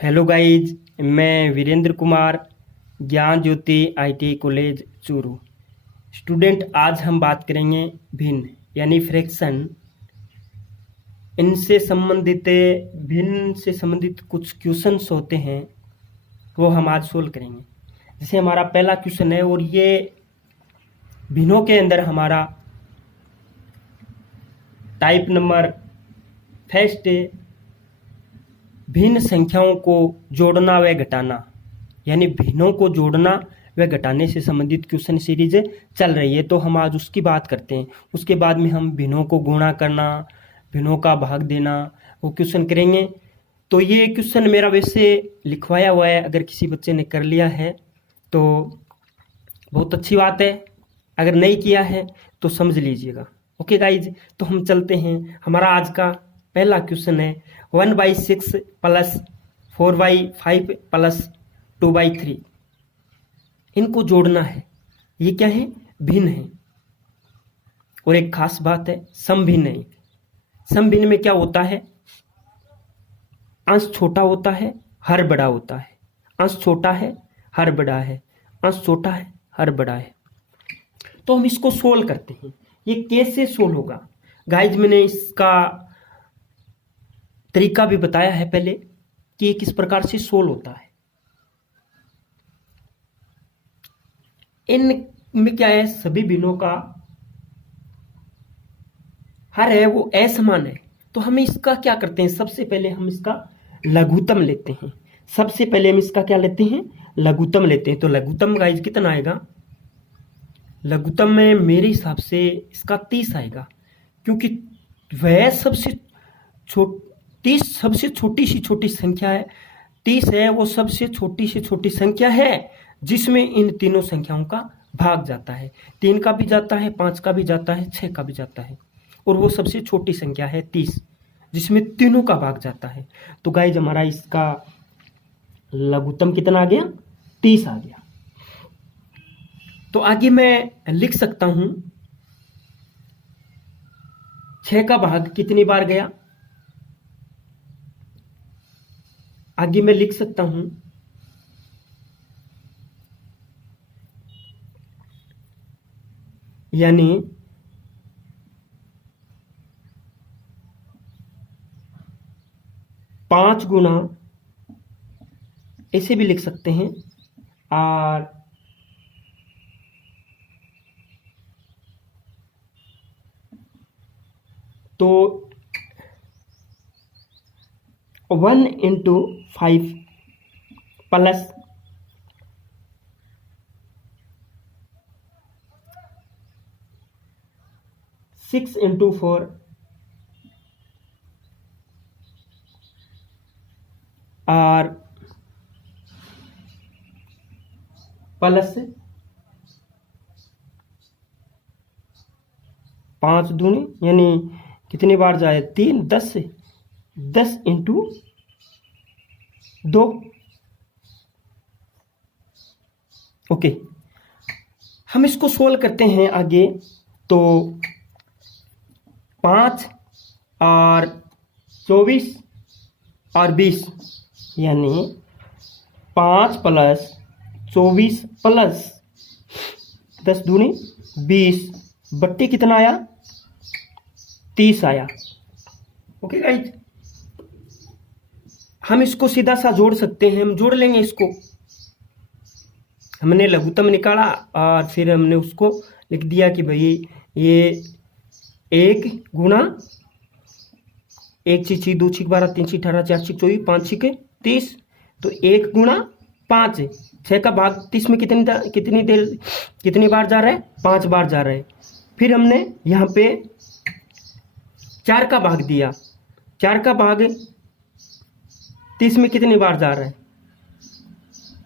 Hello guys, मैं वीरेंद्र कुमार, ज्ञान ज्योति IT college Churu student. आज हम बात करेंगे भिन्न यानी फ्रैक्शन। इनसे संबंधित भिन्न से संबंधित कुछ क्वेश्चंस होते हैं, वो हम आज सोल्व करेंगे। जैसे हमारा पहला क्वेश्चन है और ये भिन्नों के अंदर हमारा टाइप नंबर फर्स्ट है, भिन्न संख्याओं को जोड़ना व घटाना, यानी भिन्नों को जोड़ना व घटाने से संबंधित क्वेश्चन सीरीज चल रही है। तो हम आज उसकी बात करते हैं। उसके बाद में हम भिन्नों को गुणा करना, भिन्नों का भाग देना, वो क्वेश्चन करेंगे। तो ये क्वेश्चन मेरा वैसे लिखवाया हुआ है, अगर किसी बच्चे ने कर लिया है तो बहुत अच्छी बात है, अगर नहीं किया है तो समझ लीजिएगा। ओके गाइज, तो हम चलते हैं। हमारा आज का पहला क्वेश्चन है 1/6 प्लस 4/5 प्लस 2/3। इनको जोड़ना है। ये क्या है? भिन्न है। और एक खास बात है, समभिन्न है। समभिन्न में क्या होता है? अंश छोटा होता है, हर बड़ा होता है। अंश छोटा है, हर बड़ा है। अंश छोटा है, हर बड़ा है। तो हम इसको सोल्व करते हैं। ये कैसे सोल्व होगा गाइज? मैंने इसका तरीका भी बताया है पहले कि ये किस प्रकार से सोल्व होता है। इनमें क्या है, सभी भिन्नों का हर है वो असमान है। तो हम इसका क्या करते हैं, सबसे पहले हम इसका लघुत्तम लेते हैं। सबसे पहले हम इसका क्या लेते हैं? लघुत्तम लेते हैं। तो लघुत्तम गाइज कितना आएगा? लघुत्तम में मेरे हिसाब से इसका 30 आएगा, क्योंकि वह सबसे छोटी सबसे छोटी सी छोटी संख्या है। 30 है वो सबसे छोटी से छोटी संख्या है जिसमें इन तीनों संख्याओं का भाग जाता है। 3 का भी जाता है, 5 का भी जाता है, 6 का भी जाता है, और वो सबसे छोटी संख्या है 30, जिसमें तीनों का भाग जाता है। तो गाइज हमारा इसका लघुत्तम कितना आ गया? 30 आ गया। तो आगे मैं लिख सकता हूं 6 का भाग कितनी बार गया? आगे मैं लिख सकता हूं यानी 5 गुना, ऐसे भी लिख सकते हैं। और तो 1 × 5 प्लस 6 × 4 और प्लस 5 दूनी, यानी कितनी बार जाए? 3, 10 से 10 × 2। ओके, हम इसको सोल्व करते हैं आगे। तो 5 और 24 और 20, यानी 5 प्लस 24 प्लस 10 दूनी 20 बट्टी कितना आया? 30 आया। ओके गाइज, हम इसको सीधा सा जोड़ सकते हैं। हम जोड़ लेंगे इसको। हमने लघुत्तम निकाला और फिर हमने उसको लिख दिया कि भाई ये 1 गुणा 1 6 2 6 12 3 6 18 4 6 24 5 6 30। तो 1 गुणा 5 है। 6 का भाग 30 में कितनी बार जा रहा है? 5 बार जा रहा है। फिर हमने यहाँ पे 4 का भाग दिया। 4 का भाग 30 में कितनी बार जा रहा है?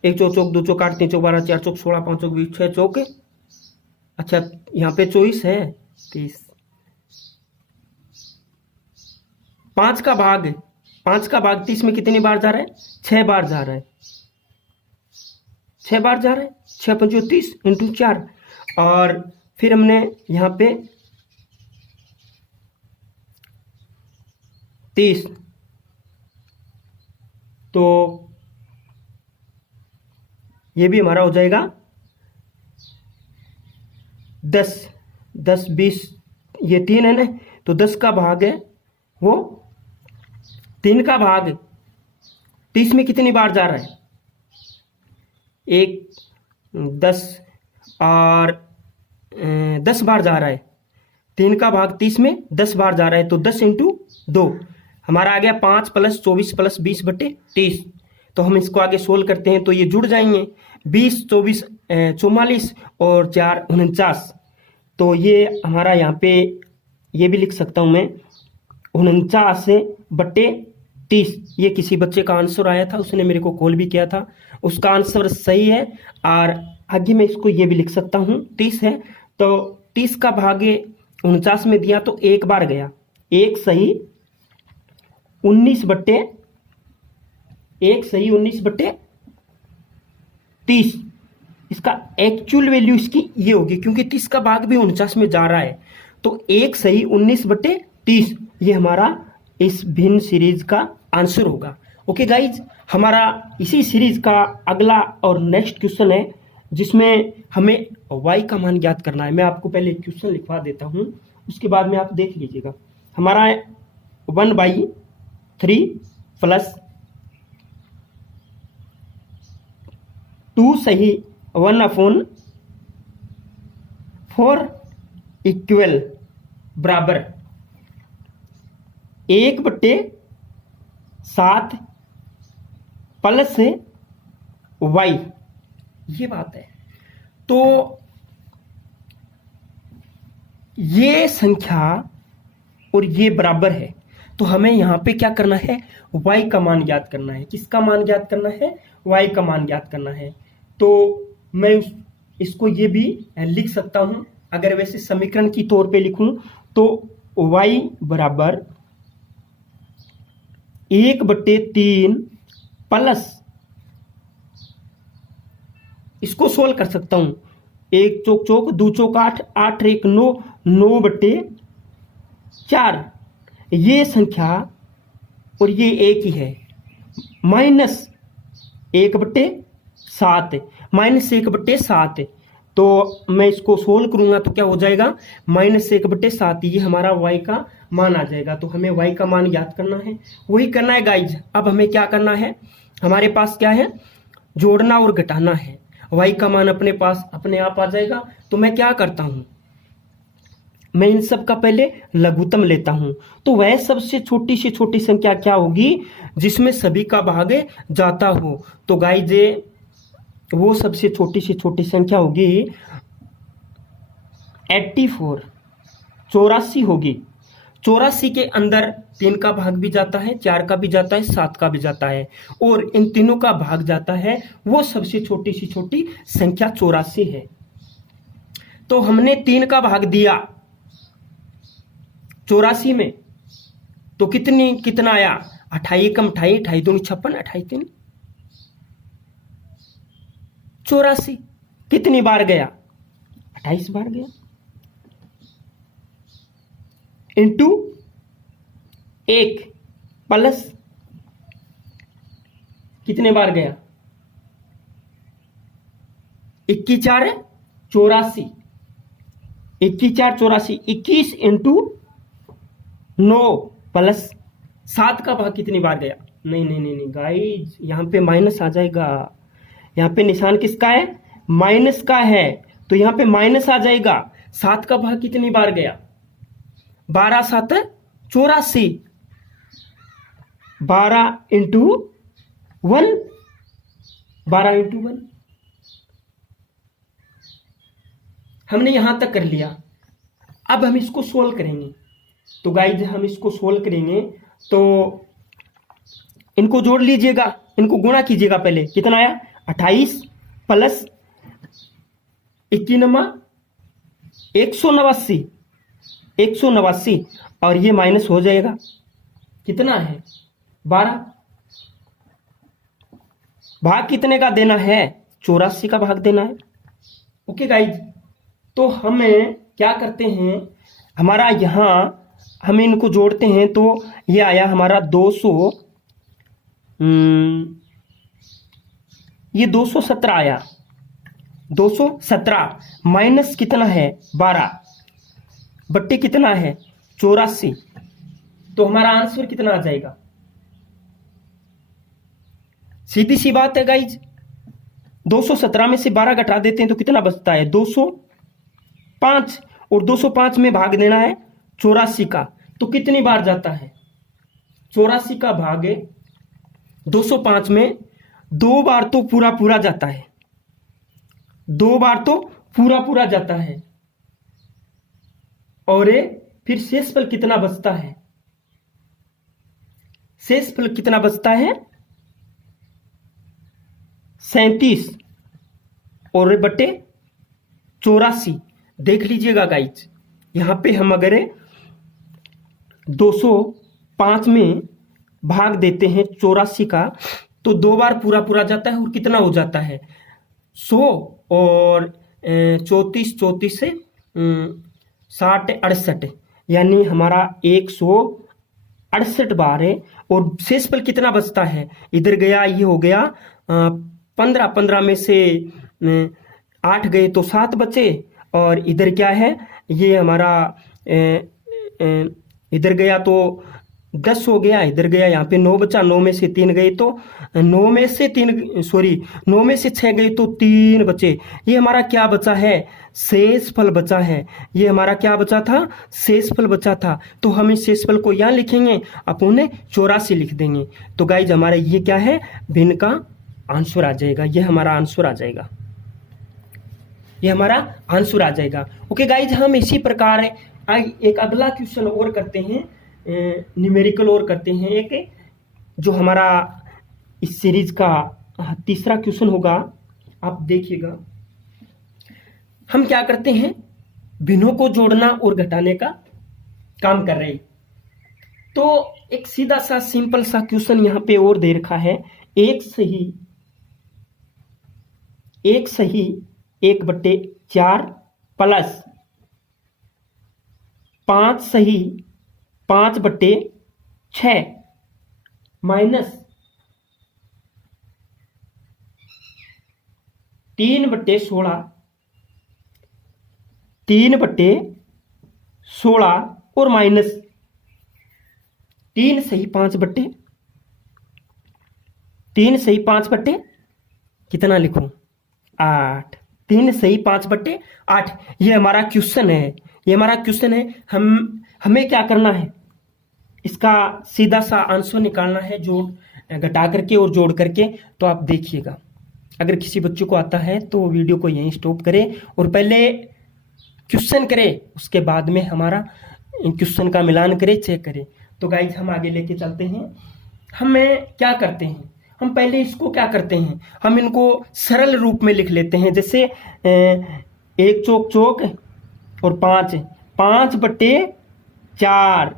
1 चौक 2 चौक 8 3 चौक 12 4 चौक 16 5 चौक 20 6 चौक, अच्छा यहाँ पे 24 है 30। 5 का भाग 30 में कितनी बार जा रहा है? 6 बार जा रहा है। 6 बार जा रहा है। 6 × 5 = 30 × 4। और फिर हमने यहाँ पे 30 तो ये भी हमारा हो जाएगा 10, 10, 20, ये 3 है ना, तो 10 का भाग है वो 3 का भाग 30 में कितनी बार जा रहा है? 1, 10 और 10 बार जा रहा है। 3 का भाग 30 में 10 बार जा रहा है, तो 10 इंटू 2 हमारा आ गया 5 + 24 + 20/30। तो हम इसको आगे सोल्व करते हैं तो ये जुड़ जाएंगे, 20, 24, 44 और 4, 49। तो ये हमारा यहाँ पे ये भी लिख सकता हूँ मैं 49/30। ये किसी बच्चे का आंसर आया था, उसने मेरे को कॉल भी किया था, उसका आंसर सही है। और आगे मैं इसको ये भी लिख सकता हूँ 30 है, तो 30 का भाग 49 में दिया तो एक बार गया, एक सही 19/30। इसका एक्चुअल वैल्यू इसकी ये होगी, क्योंकि 30 का भाग भी 49 में जा रहा है, तो एक सही 19/30 ये हमारा इस भिन्न सीरीज का आंसर होगा। ओके गाइज, हमारा इसी सीरीज का अगला और नेक्स्ट क्वेश्चन है, जिसमें हमें y का मान ज्ञात करना है। मैं आपको पहले क्वेश्चन लिखवा देता हूं, उसके बाद में आप देख लीजिएगा। हमारा 1/3 + 2 सही 1/4 इक्वल बराबर 1/7 प्लस y, ये बात है। तो ये संख्या और ये बराबर है, तो हमें यहाँ पे क्या करना है? y का मान ज्ञात करना है। किसका मान ज्ञात करना है? y का मान ज्ञात करना है। तो मैं इसको ये भी लिख सकता हूँ, अगर वैसे समीकरण की तौर पे लिखूं तो y बराबर 1/3 प्लस, इसको सोल्व कर सकता हूं, 1 चौक चौक 2 चौक 8, 8 1 9, 9/4 ये संख्या और ये एक ही है, -1/7 -1/7। तो मैं इसको सोल्व करूंगा तो क्या हो जाएगा? -1/7, ये हमारा y का मान आ जाएगा। तो हमें y का मान याद करना है, वही करना है गाइज। अब हमें क्या करना है? हमारे पास क्या है? जोड़ना और घटाना है। y का मान अपने पास अपने आप आ जाएगा। तो मैं क्या करता हूं, मैं इन सब का पहले लघुत्तम लेता हूं। तो वह सबसे छोटी से छोटी संख्या क्या होगी जिसमें सभी का भाग जाता हो? तो गाइज वो सबसे छोटी से छोटी संख्या होगी 84, 84 होगी। 84 के अंदर 3 का भाग भी जाता है, 4 का भी जाता है, 7 का भी जाता है, और इन तीनों का भाग जाता है, वो सबसे छोटी सी छोटी संख्या 84 है। तो हमने 3 का भाग दिया 84 में, तो कितना आया? 28 कम 28, 28 दूनी 56, 28 3 84। कितनी बार गया? 28 बार गया, इंटू 1 प्लस कितने बार गया? 21 4 84, 21 4 84, 21 इंटू 9 प्लस 7 का भाग कितनी बार गया? नहीं गाइज, यहां पे माइनस आ जाएगा। यहां पे निशान किसका है? माइनस का है, तो यहां पे माइनस आ जाएगा। 7 का भाग कितनी बार गया? 12 7 84, 12 इंटू 1, 12 इंटू 1। हमने यहां तक कर लिया। अब हम इसको सोल्व करेंगे। तो गाइज हम इसको सोल्व करेंगे तो इनको जोड़ लीजिएगा, इनको गुणा कीजिएगा। पहले कितना आया? 28 प्लस 21 189, 189, और ये माइनस हो जाएगा। कितना है? 12। भाग कितने का देना है? 84 का भाग देना है। ओके गाइज, तो हमें क्या करते हैं, हमारा यहां हम इनको जोड़ते हैं तो ये आया हमारा 200 ये 217 आया, 217 माइनस कितना है 12 बट्टे कितना है 84, तो हमारा आंसर कितना आ जाएगा? सीधी सी बात है गाइज, 217 में से 12 घटा देते हैं तो कितना बचता है 205, और 205 में भाग देना है 84 का, तो कितनी बार जाता है 84 का भाग 205 में 2 बार तो पूरा पूरा जाता है, 2 बार तो पूरा पूरा जाता है, और फिर शेषफल कितना बचता है? शेषफल कितना बचता है 37 और बटे 84। देख लीजिएगा गाइज, यहां पे हम अगर 205 में भाग देते हैं 84 का, तो 2 बार पूरा पूरा जाता है और कितना हो जाता है 100, और 34 से 60 68, यानी हमारा 168 बार है। और शेषफल कितना बचता है? इधर गया, ये हो गया 15 में से 8 गए तो 7 बचे, और इधर क्या है ये हमारा इधर गया तो 10 हो गया, इधर गया यहाँ पे 9 बचा, 9 में से 3 गए तो 9 में से 6 गए तो 3 बचे। ये हमारा क्या बचा है? शेषफल बचा है। ये हमारा क्या बचा था? शेषफल बचा था। तो हम इस शेषफल को यहाँ लिखेंगे, अपन 84 लिख देंगे। तो गाइज हमारा ये क्या है? भिन्न का आंसर आ जाएगा। ये हमारा आंसर आ जाएगा, ये हमारा आंसर आ जाएगा। ओके गाइज, हम इसी प्रकार एक अगला क्वेश्चन और करते हैं, न्यूमेरिकल और करते हैं एक, जो हमारा इस सीरीज का तीसरा क्वेश्चन होगा। आप देखिएगा, हम क्या करते हैं, भिन्नों को जोड़ना और घटाने का काम कर रहे हैं। तो एक सीधा सा सिंपल सा क्वेश्चन यहाँ पे और दे रखा है, एक सही 1/4 प्लस 5 सही 5/6 माइनस 3/16 और माइनस 3 सही 5 कितना लिखूं 8, 3 सही 5/8। ये हमारा क्वेश्चन है, ये हमारा क्वेश्चन है। हमें क्या करना है, इसका सीधा सा आंसर निकालना है, जोड़ घटा करके और जोड़ करके। तो आप देखिएगा, अगर किसी बच्चे को आता है तो वीडियो को यहीं स्टॉप करें और पहले क्वेश्चन करें, उसके बाद में हमारा क्वेश्चन का मिलान करें, चेक करें। तो गाइज हम आगे लेके चलते हैं। हमें क्या करते हैं, हम पहले इसको क्या करते हैं, हम इनको सरल रूप में लिख लेते हैं। जैसे 1 चौक और 5/4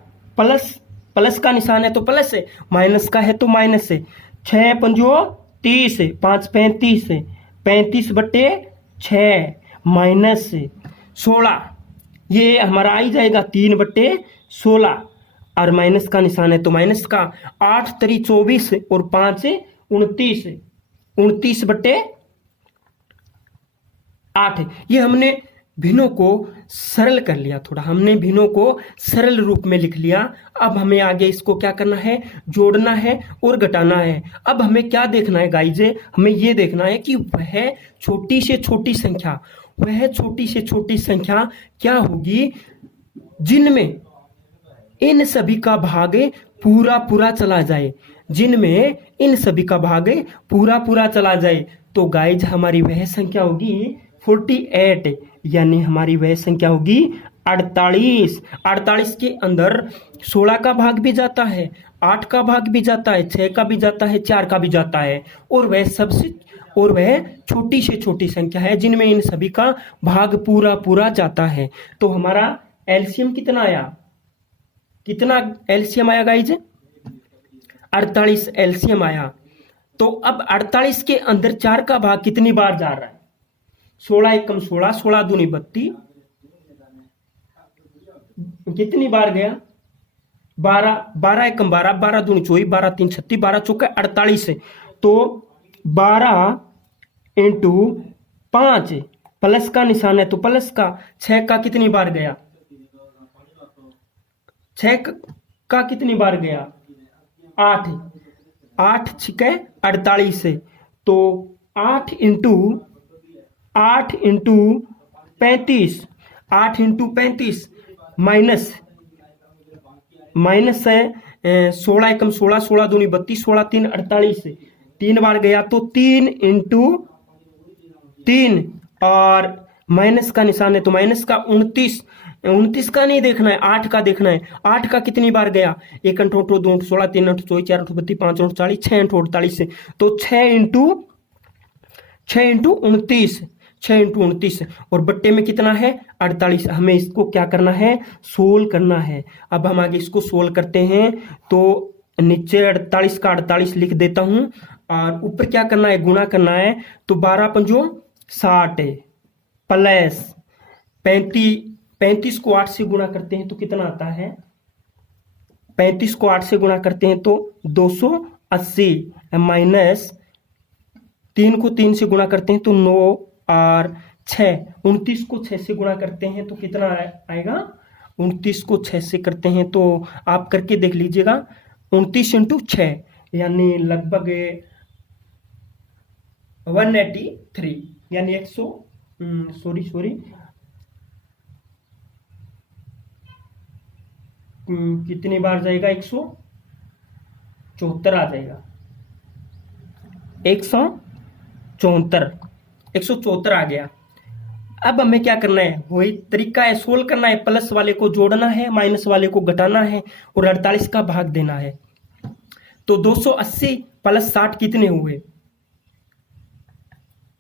प्लस का निशान है तो प्लस है, माइनस का है तो माइनस है। 6 पंजो 30, 5 35, 35/6 माइनस 16, ये हमारा आ ही जाएगा 3/16, और माइनस का निशान है तो माइनस का। 8 3 24 और 5 29, 29/8। ये हमने भिन्नों को सरल कर लिया, थोड़ा हमने भिन्नों को सरल रूप में लिख लिया। अब हमें आगे इसको क्या करना है, जोड़ना है और घटाना है। अब हमें क्या देखना है गाइज, हमें ये देखना है कि वह छोटी से छोटी संख्या क्या होगी जिनमें इन सभी का भाग पूरा पूरा चला जाए, जिनमें इन सभी का भाग पूरा पूरा चला जाए। तो गाइज हमारी वह संख्या होगी 48, यानी हमारी वह संख्या होगी 48। 48 के अंदर 16 का भाग भी जाता है, 8 का भाग भी जाता है, 6 का भी जाता है, 4 का भी जाता है, और वह छोटी से छोटी संख्या है जिनमें इन सभी का भाग पूरा पूरा जाता है। तो हमारा एलसीएम कितना आया, कितना एलसीएम आया गाइज, 48 एलसीएम आया। तो अब 48 के अंदर 4 का भाग कितनी बार जा रहा है, 16 एकम 16, 16 दूनी 32, कितनी बार गया 12, 12 एकम 12, 12 दूनी 24, 12 3 36, 12 चौका 48 है। तो 12 इंटू 5 प्लस का निशान है तो प्लस का, 6 का कितनी बार गया, 6 का कितनी बार गया, 8, 8 छिके 48 है। तो 8 इंटू 35, 8 इंटू 35 माइनस माइनस है 16 एकम 16, 16 दूनी 32, 16 3 48 है। 3 बार गया तो 3 इंटू 3 और माइनस का निशान है तो माइनस का 29, 29 का नहीं देखना है, 8 का देखना है। 8 का कितनी बार गया, 1 8 8 2 16 3 8 24 4 8 32 5 8 40 6 8 48 है। तो 6 इंटू 29, 6 इंटू 29 और बट्टे में कितना है 48। हमें इसको क्या करना है, सोल्व करना है। अब हम आगे इसको सोल्व करते हैं। तो नीचे 48 का 48 लिख देता हूं और ऊपर क्या करना है, गुणा करना है। तो 12 पंजो 60 प्लस 35 को 8 से गुणा करते हैं तो कितना आता है, 35 को 8 से गुणा करते हैं तो 280 माइनस 3 को 3 से गुणा करते हैं तो 9 और 6, 29 को 6 से गुणा करते हैं तो कितना आएगा, 29 को 6 से करते हैं तो आप करके देख लीजिएगा। 29 इंटू 6 यानी लगभग 183 यानी 100 सॉरी कितनी बार जाएगा, 174 आ जाएगा, 174 आ गया। अब हमें क्या करना है, वही तरीका है, सोल्व करना है। प्लस वाले को जोड़ना है, माइनस वाले को घटाना है और 48 का भाग देना है। तो 280 प्लस 60 कितने हुए,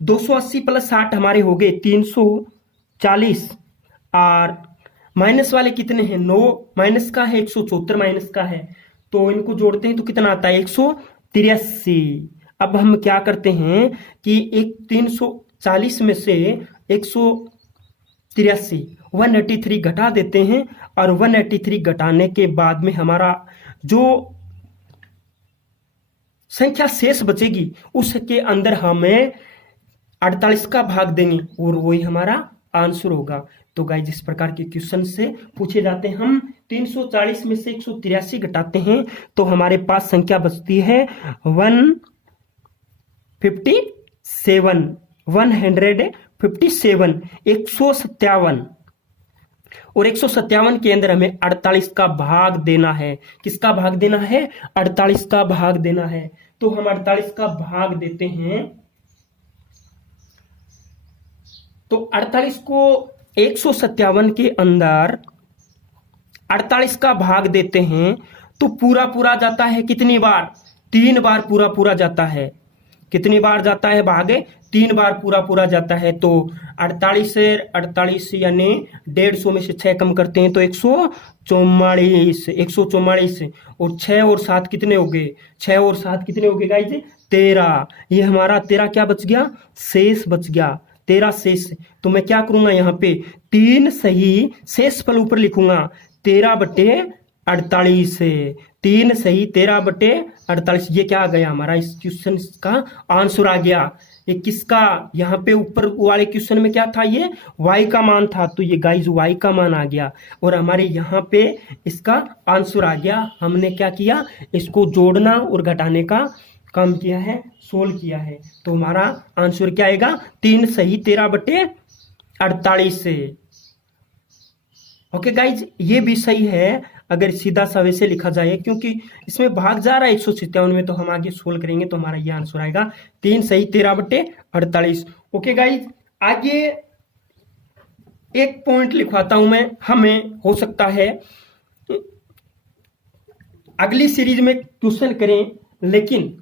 280 प्लस 60 हमारे हो गए 340 और माइनस वाले कितने हैं, 9 माइनस का है, 174 माइनस का है। तो इनको जोड़ते हैं तो कितना आता है, 183। अब हम क्या करते हैं कि एक 340 में से 183 183 घटा देते हैं और 183 घटाने के बाद में हमारा जो संख्या शेष बचेगी उसके अंदर हमें 48 का भाग देंगे और वही हमारा आंसर होगा। तो गाइस इस प्रकार के क्वेश्चन से पूछे जाते हैं। हम 340 में से 183 घटाते हैं तो हमारे पास संख्या बचती है 157, 157 और 157 के अंदर हमें 48 का भाग देना है। किसका भाग देना है, 48 का भाग देना है। तो हम 48 का भाग देते हैं। तो 48 को 157 के अंदर 48 का भाग देते हैं तो पूरा पूरा जाता है कितनी बार, 3 बार पूरा पूरा जाता है। कितनी बार जाता है भागे, 3 बार पूरा पूरा जाता है। तो 48 से 48 यानी 150 में से 6 कम करते हैं तो 144 और 6 और 7 कितने हो गए, 6 और 7 कितने हो गए गाइज, 13। ये हमारा 13 क्या बच गया, शेष बच गया, 13 शेष। तो मैं क्या करूंगा यहाँ पे 3 सही शेष फल ऊपर लिखूंगा, 13/48 है, 3 सही 13/48। ये क्या आ गया हमारा, इस क्वेश्चन का आंसर आ गया। ये किसका, यहाँ पे ऊपर वाले क्वेश्चन में क्या था, ये y का मान था। तो ये गाइज y का मान आ गया और हमारे यहाँ पे इसका आंसर आ गया। हमने क्या किया, इसको जोड़ना और घटाने का काम किया है, सोल्व किया है। तो हमारा आंसर क्या आएगा, 3 सही 13/48 से। ओके गाइज, ये भी सही है अगर सीधा सा वैसे लिखा जाए, क्योंकि इसमें भाग जा रहा है 157 में। तो हम आगे सोल्व करेंगे तो हमारा ये आंसर आएगा 3 सही 13/48। ओके गाइज, आगे एक पॉइंट लिखवाता हूं मैं। हमें हो सकता है अगली सीरीज में क्वेश्चन करें, लेकिन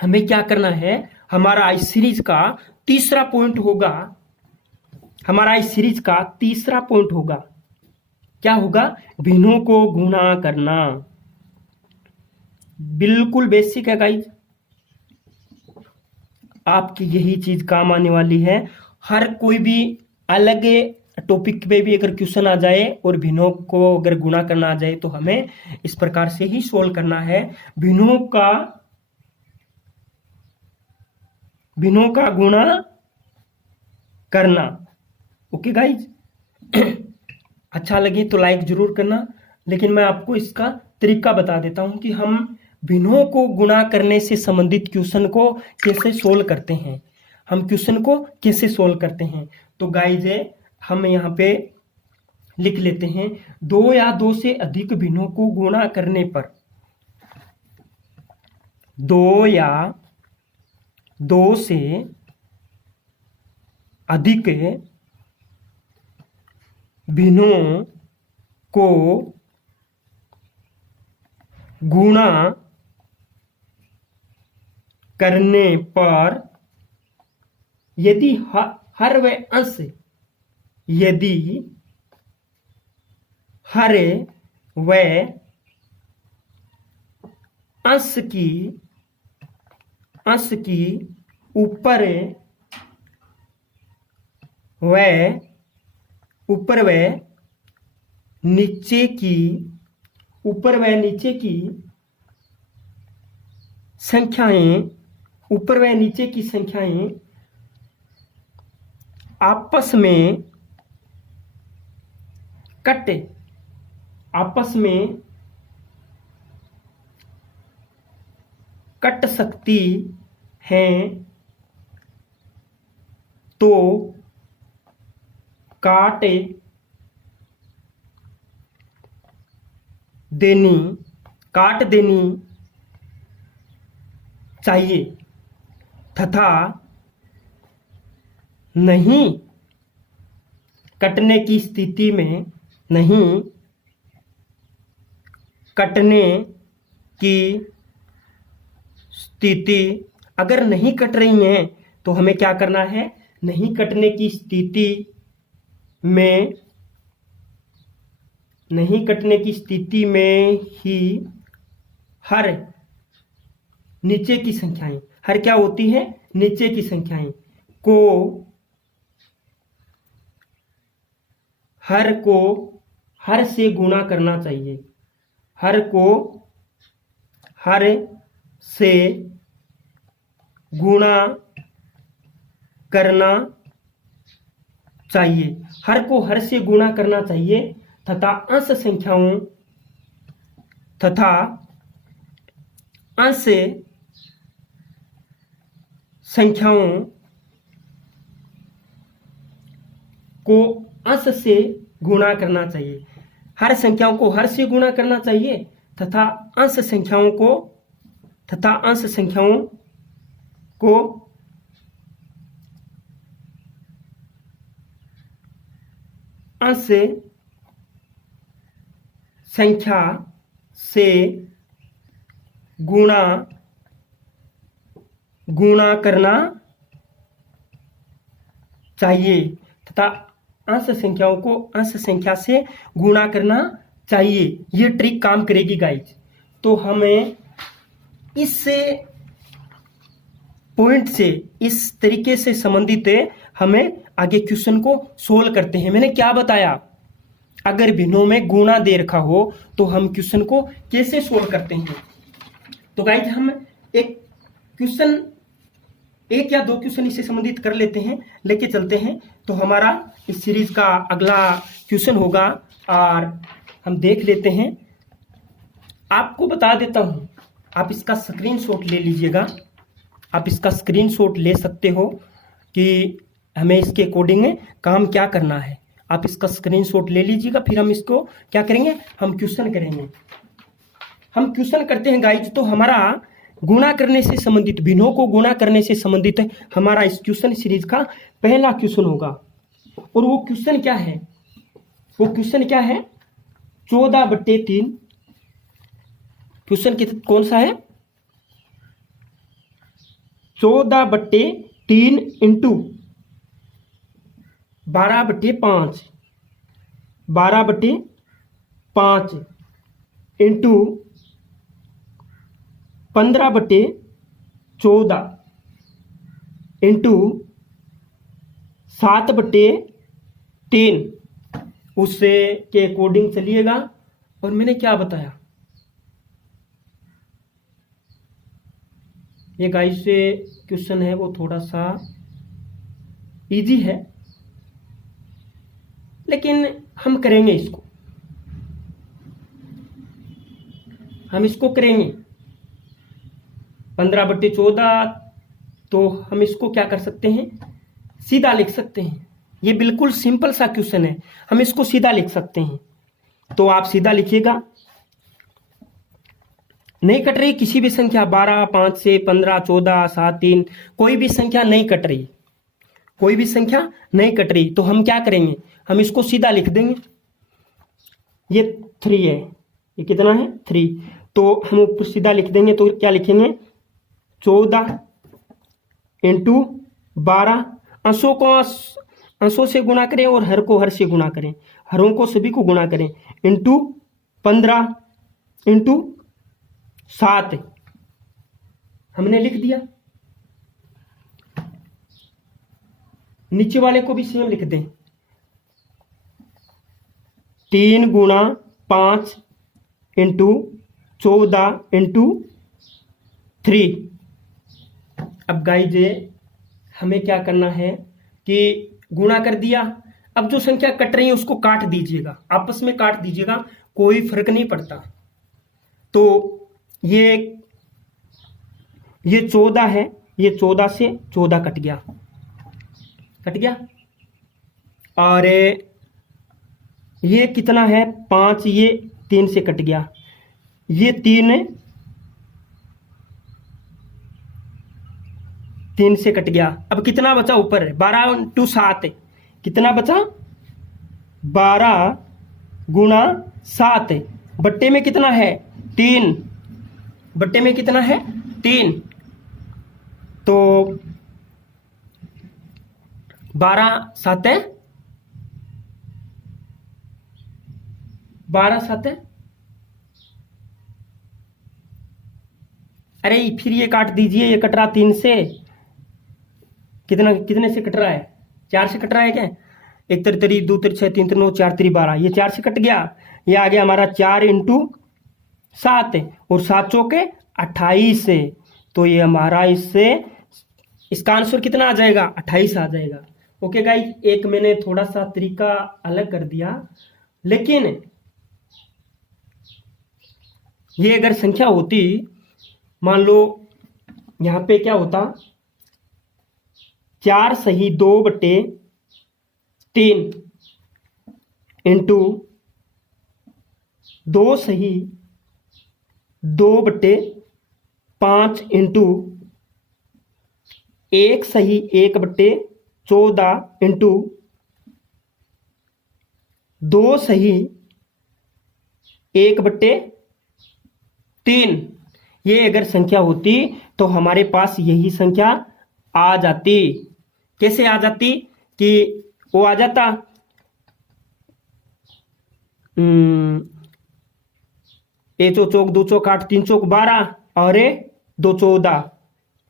हमें क्या करना है, हमारा इस सीरीज का तीसरा पॉइंट होगा, हमारा इस सीरीज का तीसरा पॉइंट होगा, क्या होगा, भिन्नों को गुणा करना। बिल्कुल बेसिक है गाइज, आपकी यही चीज काम आने वाली है। हर कोई भी अलग टॉपिक पे भी अगर क्वेश्चन आ जाए और भिन्नों को अगर गुणा करना आ जाए तो हमें इस प्रकार से ही सोल्व करना है। भिन्नों का गुणा करना। ओके गाइज, अच्छा लगे तो लाइक जरूर करना। लेकिन मैं आपको इसका तरीका बता देता हूं कि हम भिन्नों को गुणा करने से संबंधित क्वेश्चन को कैसे सोल्व करते हैं। हम क्वेश्चन को कैसे सोल्व करते हैं तो गाइज हम यहाँ पे लिख लेते हैं, 2 या 2 से अधिक भिन्नों को गुणा करने पर, 2 या 2 से अधिक भिन्नों को गुणा करने पर यदि हर व अंश की ऊपर व नीचे की संख्याएं आपस में कट सकती हैं तो काट देनी चाहिए तथा नहीं कटने की स्थिति अगर नहीं कट रही हैं तो हमें क्या करना है, नहीं कटने की स्थिति में ही हर नीचे की संख्याएं, हर क्या होती है, नीचे की संख्याएं को हर से गुणा करना चाहिए, हर से गुणा करना चाहिए, हर को हर से गुणा करना चाहिए तथा अंश संख्याओं को अंश से गुणा करना चाहिए, हर संख्याओं को हर से गुणा करना चाहिए तथा अंश संख्याओं को अंश संख्या से गुणा करना चाहिए तथा अंश संख्याओं को अंश संख्या से गुणा करना चाहिए। ये ट्रिक काम करेगी गाइज। तो हमें इस पॉइंट से, इस तरीके से संबंधित हमें आगे क्वेश्चन को सोल्व करते हैं। मैंने क्या बताया, अगर भिन्नों में गुणा दे रखा हो तो हम क्वेश्चन को कैसे सोल्व करते हैं। तो गाइज हम एक या दो क्वेश्चन इससे संबंधित कर लेते हैं, लेके चलते हैं। तो हमारा इस सीरीज का अगला क्वेश्चन होगा और हम देख लेते हैं। आपको बता देता हूं, आप इसका स्क्रीनशॉट ले लीजिएगा, आप इसका स्क्रीनशॉट ले सकते हो कि हमें इसके अकॉर्डिंग काम क्या करना है। आप इसका स्क्रीनशॉट ले लीजिएगा, फिर हम इसको क्या करेंगे, हम क्वेश्चन करेंगे। हम क्वेश्चन करते हैं गाइज। तो हमारा गुणा करने से संबंधित, भिन्नों को गुणा करने से संबंधित हमारा इस क्वेश्चन सीरीज का पहला क्वेश्चन होगा। और वो क्वेश्चन क्या है, 14/3। क्वेश्चन कौन सा है, 14/3 इंटू 12/5, 12/5 इंटू 15/14 इंटू 7/14 3 उससे के अकॉर्डिंग चलिएगा। और मैंने क्या बताया, ये गाइस से क्वेश्चन है वो थोड़ा सा इजी है, लेकिन हम करेंगे इसको, हम इसको करेंगे 15/14। तो हम इसको क्या कर सकते हैं, सीधा लिख सकते हैं। ये बिल्कुल सिंपल सा क्वेश्चन है, हम इसको सीधा लिख सकते हैं। तो आप सीधा लिखिएगा, नहीं कट रही किसी भी संख्या, 12, 5 से 15, 14, 7, 3, कोई भी संख्या नहीं कट रही, कोई भी संख्या नहीं कट रही। तो हम क्या करेंगे, हम इसको सीधा लिख देंगे। ये 3 है, ये कितना है 3, तो हम ऊपर सीधा लिख देंगे। तो क्या लिखेंगे, 14 इंटू 12, अंशों को अंशों से गुणा करें और हर को हर से गुणा करें, हरों को सभी को गुणा करें, इंटू 15 इंटू 7 हमने लिख दिया। नीचे वाले को भी सेम लिख दें, 3 गुणा 5 इंटू 14 इंटू 3। अब गाइज हमें क्या करना है कि गुणा कर दिया, अब जो संख्या कट रही है उसको काट दीजिएगा, आपस में काट दीजिएगा, कोई फर्क नहीं पड़ता। तो ये 14 है, ये 14 से 14 कट गया, कट गया। और ये कितना है 5, ये 3 से कट गया, ये 3 से कट गया। अब कितना बचा ऊपर, 12 इंटू 7 कितना बचा, 12 गुणा 7 बट्टे में कितना है 3, बट्टे में कितना है 3। तो 12 7 अरे फिर ये काट दीजिए, ये कट रहा 3 से, कितने से कट रहा है, 4 से कट रहा है क्या, 1 3 3 2 3 6 3 3 9 4 3 12, ये 4 से कट गया। ये आ गया हमारा 4 इंटू 7 और 7 चौके 28 से। तो ये हमारा इससे इसका आंसर कितना आ जाएगा, 28 आ जाएगा। ओके गाइज, एक मैंने थोड़ा सा तरीका अलग कर दिया, लेकिन ये अगर संख्या होती, मान लो यहां पे क्या होता, 4 सही 2/3 इंटू 2 सही 2/5 इंटू 1 सही 1/14 इंटू 2 सही 1/3। ये अगर संख्या होती तो हमारे पास यही संख्या आ जाती। कैसे आ जाती कि वो आ जाता, 1 चौक 2 चौक 8 3 चौक 12 और 2 14,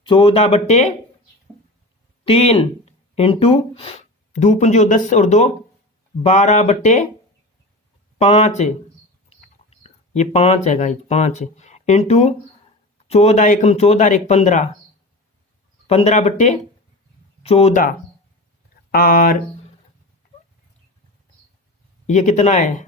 14/3 इंटू 2 पंजो 10 और 2 12/5, ये 5 है गाइस, 5 इंटू 14 1 14 और 1 15, 15/14। और ये कितना है,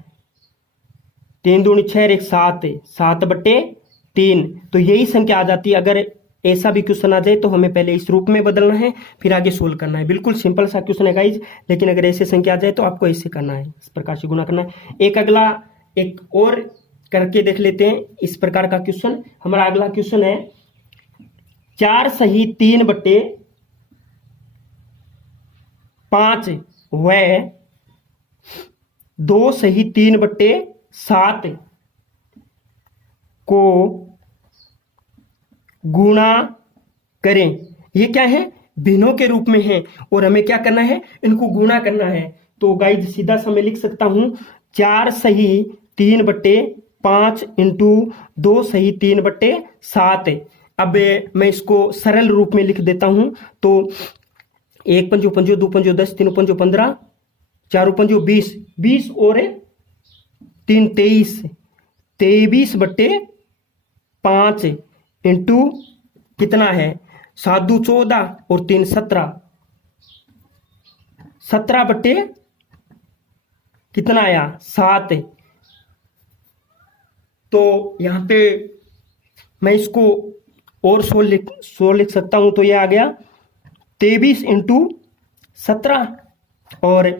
3 दूनी 6 और 1 7, 7/3। तो यही संख्या आ जाती है। अगर ऐसा भी क्वेश्चन आ जाए तो हमें पहले इस रूप में बदलना है, फिर आगे सोल्व करना है। बिल्कुल सिंपल सा क्वेश्चन है गाइज, लेकिन अगर ऐसे संख्या आ जाए तो आपको ऐसे करना है, इस प्रकार से गुना करना है। एक अगला एक और करके देख लेते हैं इस प्रकार का क्वेश्चन। हमारा अगला क्वेश्चन है 4 सही 3/5 व 2 सही 3/7 को गुणा करें। ये क्या है, भिन्नों के रूप में है और हमें क्या करना है, इनको गुणा करना है। तो गाइज सीधा सा मैं लिख सकता हूं 4 सही 3/5 इंटू 2 सही 3/7। अब मैं इसको सरल रूप में लिख देता हूं। तो 1 पंजो 5, 2 पंजो 10, 3 पंजो 15, चार पंजो 20, 20 और 3 23, 23/5 इंटू कितना है 7 दूनी 14 और 3 17, 17 बटे कितना आया 7। तो यहां पे मैं इसको और 100 लिख सकता हूं, तो ये आ गया 23 इंटू 17 और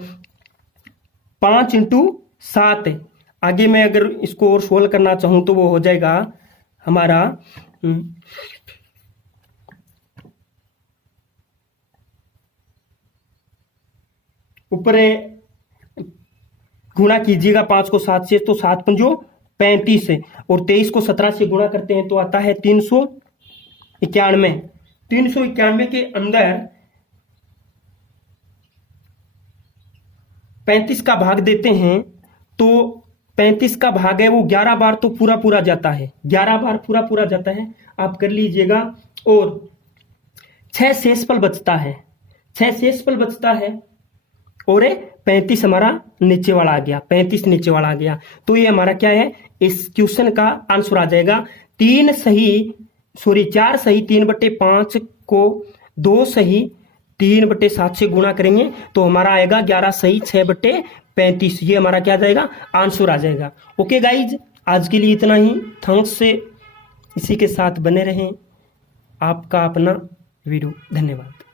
5 इंटू 7। आगे मैं अगर इसको और सोल्व करना चाहूं तो वो हो जाएगा हमारा ऊपर गुणा कीजिएगा 5 को 7 से, तो 7 पंजो 35 है और 23 को 17 से गुणा करते हैं तो आता है 391। 391 के अंदर 35 का भाग देते हैं तो 35 का भाग है वो 11 बार तो पूरा पूरा जाता है, 11 बार पूरा पूरा जाता है, आप कर लीजिएगा। और 6 शेषफल बचता है, 6 शेषफल बचता है और 35 हमारा नीचे वाला आ गया, 35 नीचे वाला आ गया। तो ये हमारा क्या है, इस क्वेश्चन का आंसर आ जाएगा 4 सही 3/5 को 2 सही 3/7 से गुणा करेंगे तो हमारा आएगा 11 सही 6/35। ये हमारा क्या आ जाएगा, आंसर आ जाएगा। ओके गाइज, आज के लिए इतना ही। थैंक्स से इसी के साथ बने रहें। आपका अपना वीरू, धन्यवाद।